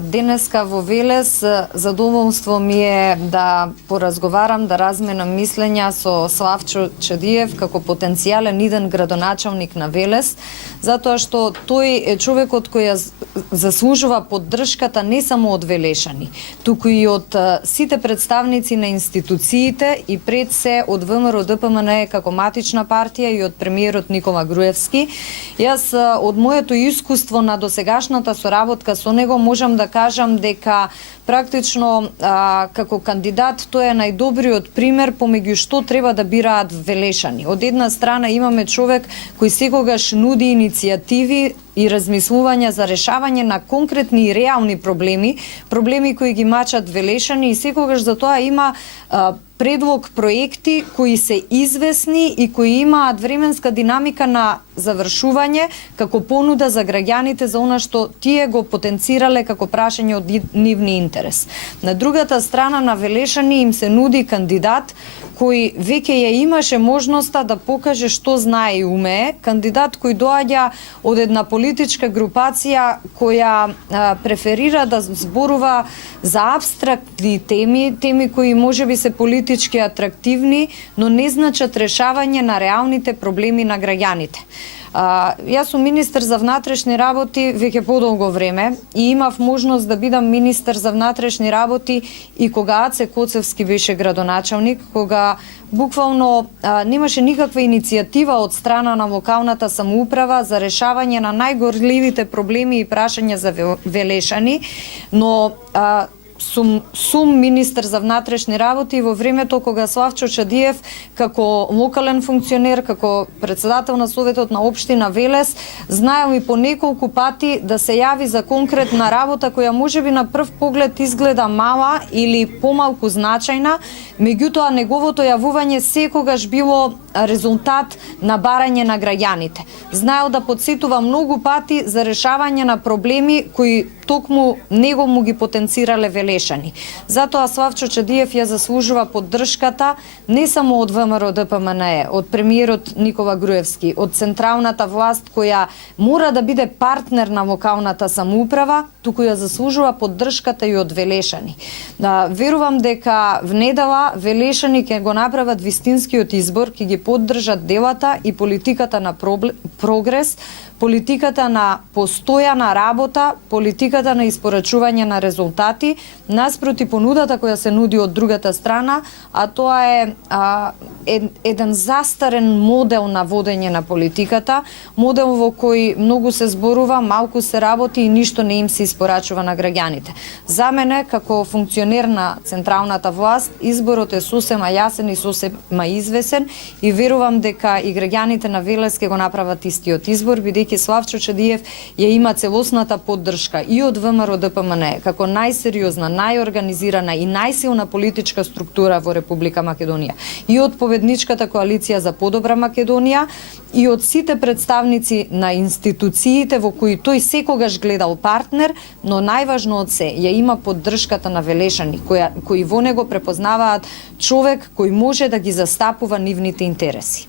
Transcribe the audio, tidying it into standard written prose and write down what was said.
Денеска во Велес задоволство ми е да поразговарам, да разменам мислења со Славчо Чадиев како потенцијален иден градоначалник на Велес, затоа што тој е човекот кој заслужува поддршката не само од велешани, туку и од сите представници на институциите и пред се од ВМРО ДПМН како матична партија и од премиерот Никола Груевски. Јас од моето искуство на досегашната соработка со него можам да кажам дека практично како кандидат тој е најдобриот пример помеѓу што треба да бираат велешани. Од една страна имаме човек кој секогаш нуди иницијативи и размислувања за решавање на конкретни и реални проблеми кои ги мачат велешани, и секогаш за тоа има предлог проекти кои се известни и кои имаат временска динамика на завршување како понуда за граѓаните за она што тие го потенцирале како прашање од нивни интерес. На другата страна на велешани им се нуди кандидат кој веќе ја имаше можноста да покаже што знае и умее, кандидат кој доаѓа од една политичка групација која преферира да зборува за апстрактни теми кои можеби се политички атрактивни, но не значат решавање на реалните проблеми на граѓаните. Јас сум министер за внатрешни работи веќе подолго време и имав можност да бидам министер за внатрешни работи и кога Аце Коцевски беше градоначалник, кога буквално немаше никаква иницијатива од страна на локалната самоуправа за решавање на најгорливите проблеми и прашања за велешани, но сум министер за внатрешни работи во времето кога Славчо Чадиев како локален функционер, како председател на Советот на општина Велес, знаел и по неколку пати да се јави за конкретна работа која можеби на прв поглед изгледа мала или помалку значајна, меѓутоа неговото јавување секогаш било резултат на барање на граѓаните. Знаел да подсетува многу пати за решавање на проблеми кои токму него му ги потенцирале велешани. Затоа Славчо Чадиев ја заслужува поддршката не само од ВМРО ДПМН, од премиерот Никола Груевски, од централната власт која мора да биде партнер на локалната самоуправа, туку ја заслужува поддршката и од велешани. Верувам дека внедела велешани ќе го направат вистинскиот избор, ќе ги поддржат делата и политиката на прогрес, политиката на постојана работа, политиката на испорачување на резултати, наспроти понудата која се нуди од другата страна, а тоа е еден застарен модел на водење на политиката, модел во кој многу се зборува, малку се работи и ништо не им се испорачува на граѓаните. За мене, како функционер на централната власт, изборот е сосема јасен и сосема извесен и верувам дека и граѓаните на Велес ќе го направат истиот избор, бидејќи Славчо Чадиев ја има целосната поддршка и од ВМРО ДПМН како најсериозна, најорганизирана и најсилна политичка структура во Република Македонија, и од победничката коалиција за подобра Македонија, и од сите представници на институциите во кои тој секогаш гледал партнер, но најважно од се ја има поддршката на велешани кои во него препознаваат човек кој може да ги застапува нивните интереси.